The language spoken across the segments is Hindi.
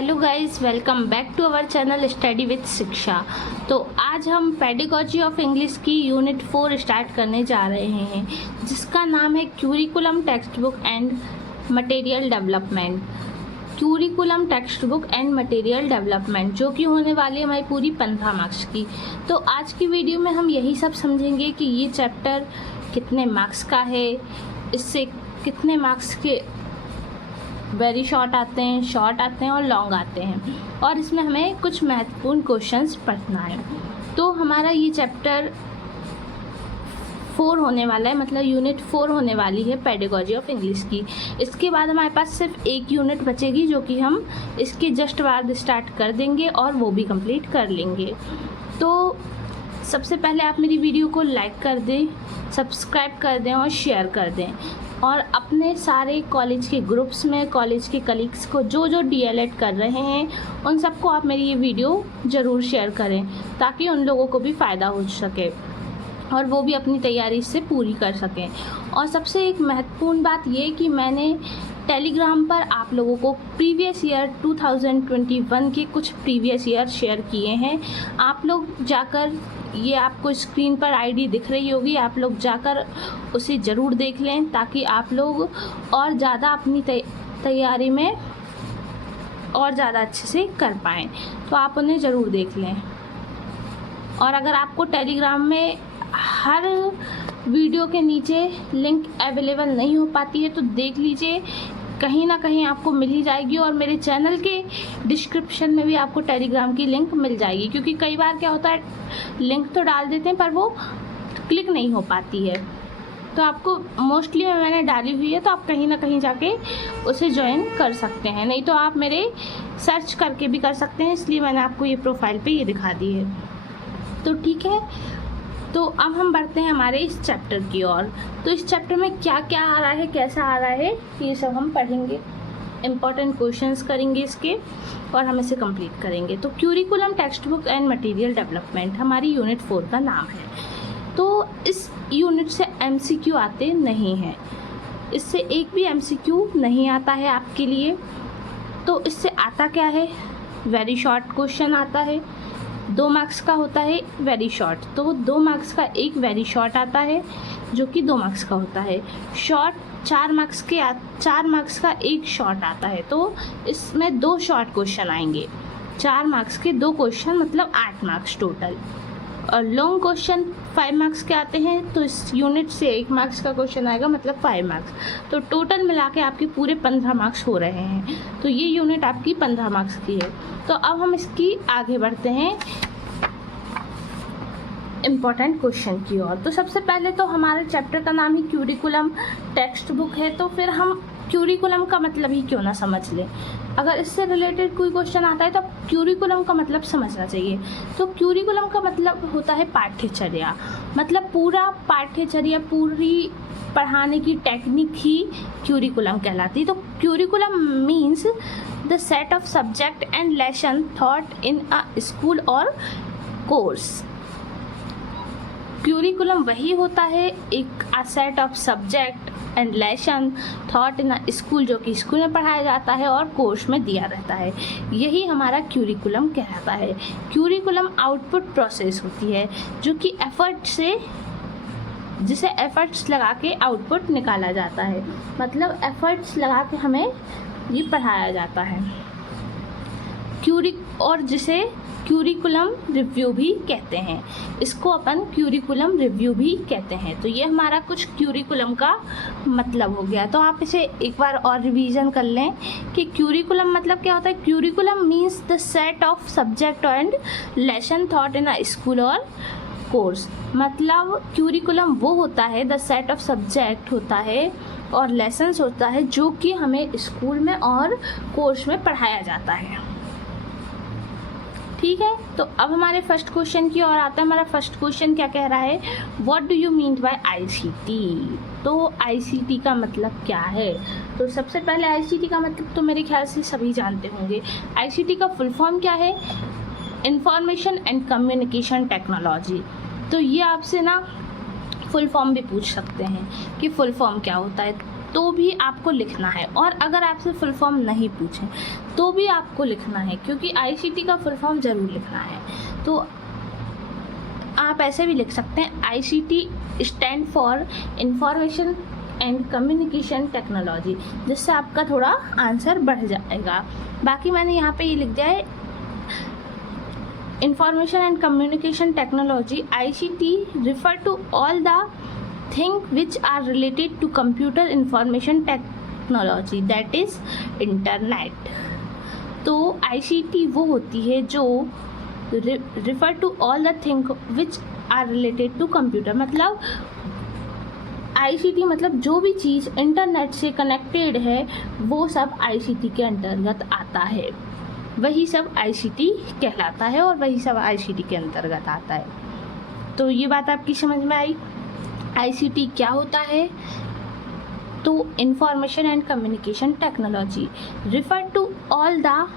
Hello guys, welcome back to our channel study with Shiksha. तो आज हम पेडागॉजी ऑफ इंग्लिश की यूनिट 4 स्टार्ट करने जा रहे हैं, जिसका नाम है curriculum text book and material development. Curriculum text book and material development जो कि होने वाली है हमारी पूरी 15 मार्क्स की। तो आज की वीडियो में हम यही सब समझेंगे कि ये चैप्टर कितने मार्क्स का है, इससे कितने मार्क्स के वेरी शॉर्ट आते हैं, शॉर्ट आते हैं और लॉन्ग आते हैं, और इसमें हमें कुछ महत्वपूर्ण क्वेश्चंस पढ़ना है। तो हमारा ये चैप्टर 4 होने वाला है, मतलब यूनिट 4 होने वाली है पेडागॉजी ऑफ इंग्लिश की। इसके बाद हमारे पास सिर्फ एक यूनिट बचेगी, जो कि हम इसके जस्ट बाद स्टार्ट कर देंगे और वो भी कंप्लीट कर लेंगे। तो सबसे पहले आप मेरी वीडियो को लाइक कर दें, सब्सक्राइब कर दें और शेयर कर दें, और अपने सारे कॉलेज के ग्रुप्स में कॉलेज के कलीग्स को जो डीएलएड कर रहे हैं उन सबको आप मेरी ये वीडियो ज़रूर शेयर करें, ताकि उन लोगों को भी फ़ायदा हो सके और वो भी अपनी तैयारी से पूरी कर सकें। और सबसे एक महत्वपूर्ण बात ये कि मैंने टेलीग्राम पर आप लोगों को प्रीवियस ईयर 2021 के कुछ प्रीवियस ईयर शेयर किए हैं। आप लोग जाकर, ये आपको स्क्रीन पर आईडी दिख रही होगी, आप लोग जाकर उसे ज़रूर देख लें, ताकि आप लोग और ज़्यादा अपनी तैयारी में और ज़्यादा अच्छे से कर पाएँ। तो आप उन्हें ज़रूर देख लें। और अगर आपको टेलीग्राम में हर वीडियो के नीचे लिंक अवेलेबल नहीं हो पाती है तो देख लीजिए, कहीं ना कहीं आपको मिल ही जाएगी, और मेरे चैनल के डिस्क्रिप्शन में भी आपको टेलीग्राम की लिंक मिल जाएगी। क्योंकि कई बार क्या होता है, लिंक तो डाल देते हैं पर वो क्लिक नहीं हो पाती है। तो आपको मोस्टली मैंने डाली हुई है, तो आप कहीं ना कहीं जाके उसे ज्वाइन कर सकते हैं, नहीं तो आप मेरे सर्च करके भी कर सकते हैं। इसलिए मैंने आपको ये प्रोफाइल पे ये दिखा दी है। तो ठीक है, तो अब हम बढ़ते हैं हमारे इस चैप्टर की ओर। तो इस चैप्टर में क्या क्या आ रहा है, कैसा आ रहा है, ये सब हम पढ़ेंगे, इम्पॉर्टेंट क्वेश्चंस करेंगे इसके, और हम इसे कंप्लीट करेंगे। तो curriculum text book and material development हमारी यूनिट 4 का नाम है। तो इस यूनिट से MCQ आते नहीं हैं, इससे एक भी MCQ नहीं आता है आपके लिए। तो इससे आता क्या है, वेरी शॉर्ट क्वेश्चन आता है, 2 मार्क्स का होता है वेरी शॉर्ट। तो 2 मार्क्स का एक वेरी शॉर्ट आता है जो कि 2 मार्क्स का होता है। शॉर्ट 4 मार्क्स का एक शॉर्ट आता है। तो इसमें 2 शॉर्ट क्वेश्चन आएंगे, 4 मार्क्स के 2 क्वेश्चन, मतलब 8 मार्क्स टोटल। और लॉन्ग क्वेश्चन 5 मार्क्स के आते हैं, तो इस यूनिट से 1 मार्क्स का क्वेश्चन आएगा, मतलब 5 मार्क्स। तो टोटल मिला के आपके पूरे 15 मार्क्स हो रहे हैं। तो ये यूनिट आपकी 15 मार्क्स की है। तो अब हम इसकी आगे बढ़ते हैं इम्पॉर्टेंट क्वेश्चन की ओर। तो सबसे पहले तो हमारे चैप्टर का नाम ही क्यूरिकुलम टेक्स्ट बुक है, तो फिर हम क्यूरिकुलम का मतलब ही क्यों ना समझ लें। अगर इससे रिलेटेड कोई क्वेश्चन आता है तो क्यूरिकुलम का मतलब समझना चाहिए। तो क्यूरिकुलम का मतलब होता है पाठ्यचर्या, मतलब पूरा पाठ्यचर्या, पूरी पढ़ाने की टेक्निक ही क्यूरिकुलम कहलाती है। तो curriculum means the set of subject and lesson thought in a school और कोर्स। क्यूरिकुलम वही होता है, एक set of subject and lesson thought in a school, जो कि स्कूल में पढ़ाया जाता है और कोर्स में दिया रहता है, यही हमारा क्यूरिकुलम कहलाता है। क्यूरिकुलम आउटपुट प्रोसेस होती है, जो कि जिसे एफर्ट्स लगा के आउटपुट निकाला जाता है, मतलब एफर्ट्स लगा के हमें ये पढ़ाया जाता है। और जिसे क्यूरिकुलम रिव्यू भी कहते हैं, इसको अपन क्यूरिकुलम रिव्यू भी कहते हैं। तो ये हमारा कुछ क्यूरिकुलम का मतलब हो गया। तो आप इसे एक बार और रिवीजन कर लें कि क्यूरिकुलम मतलब क्या होता है। Curriculum means the set of subject and lesson thought in a school और कोर्स। मतलब क्यूरिकुलम वो होता है, द सेट ऑफ सब्जेक्ट होता है और लेसन्स होता है, जो कि हमें स्कूल में और कोर्स में पढ़ाया जाता है। ठीक है, तो अब हमारे फर्स्ट क्वेश्चन की ओर आता है। हमारा फर्स्ट क्वेश्चन क्या कह रहा है, what do you mean by ICT। तो ICT का मतलब क्या है। तो सबसे पहले ICT का मतलब तो मेरे ख्याल से सभी जानते होंगे। ICT का फुल फॉर्म क्या है, इंफॉर्मेशन एंड कम्युनिकेशन टेक्नोलॉजी। तो ये आपसे ना फुल फॉर्म भी पूछ सकते हैं कि फुल फॉर्म क्या होता है। तो भी आपको लिखना है, और अगर आपसे फुल फॉर्म नहीं पूछें तो भी आपको लिखना है, क्योंकि ICT का फुल फॉर्म ज़रूर लिखना है। तो आप ऐसे भी लिख सकते हैं, ICT stand for information and communication technology, जिससे आपका थोड़ा आंसर बढ़ जाएगा। बाकी मैंने यहाँ पे ये लिख दिया है, information and communication technology ICT refer to all the thing which are related to computer information technology, that is internet. तो ICT वो होती है जो refer to all the thing which are related to computer, मतलब ICT मतलब जो भी चीज़ इंटरनेट से कनेक्टेड है वो सब ICT के अंतर्गत आता है, वही सब ICT कहलाता है और वही सब ICT के अंतर्गत आता है। तो ये बात आपकी समझ में आई, ICT क्या होता है। तो information and communication technology refer to all the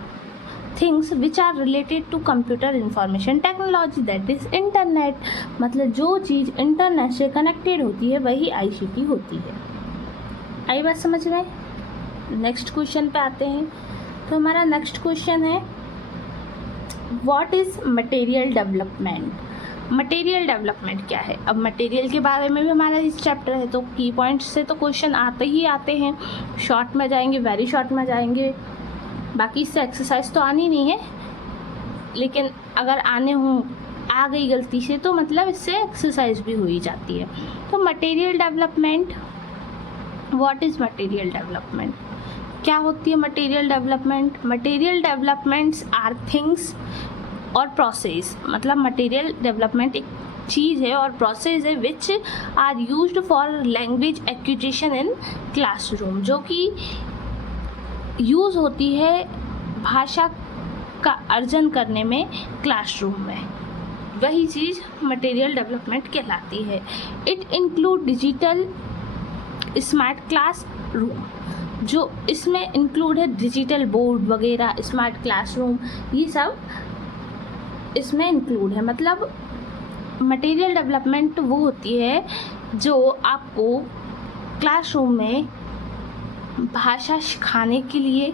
things which are related to computer information technology, that is internet, मतलब जो चीज़ इंटरनेट से कनेक्टेड होती है वही ICT होती है। आई बात समझ में? नेक्स्ट क्वेश्चन पे आते हैं। तो हमारा नेक्स्ट क्वेश्चन है, what is material development. Material development क्या है? अब मटेरियल के बारे में भी हमारा इस चैप्टर है, तो की पॉइंट्स से तो क्वेश्चन आते ही आते हैं, शॉर्ट में जाएंगे, वेरी शॉर्ट में जाएंगे, बाकी इससे एक्सरसाइज तो आनी नहीं है, लेकिन अगर आने हों, आ गई गलती से, तो मतलब इससे एक्सरसाइज भी हो ही जाती है। तो material development, what is material development, क्या होती है material development? Material developments are things और प्रोसेस, मतलब मटेरियल डेवलपमेंट एक चीज़ है और प्रोसेस है which are used for language acquisition in classroom, जो कि यूज़ होती है भाषा का अर्जन करने में क्लासरूम में, वही चीज़ मटेरियल डेवलपमेंट कहलाती है। It include digital smart class room, जो इसमें इंक्लूड है डिजिटल बोर्ड वगैरह, स्मार्ट क्लासरूम, ये सब इसमें इंक्लूड है। मतलब मटेरियल डेवलपमेंट वो होती है जो आपको क्लासरूम में भाषा सिखाने के लिए,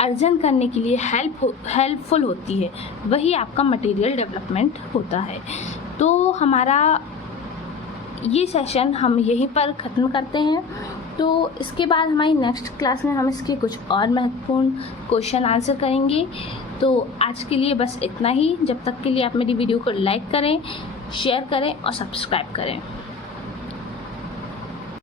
अर्जन करने के लिए हेल्पफुल होती है, वही आपका मटेरियल डेवलपमेंट होता है। तो हमारा ये सेशन हम यहीं पर ख़त्म करते हैं। तो इसके बाद हमारी नेक्स्ट क्लास में हम इसके कुछ और महत्वपूर्ण क्वेश्चन आंसर करेंगे। तो आज के लिए बस इतना ही। जब तक के लिए आप मेरी वीडियो को लाइक करें, शेयर करें और सब्सक्राइब करें।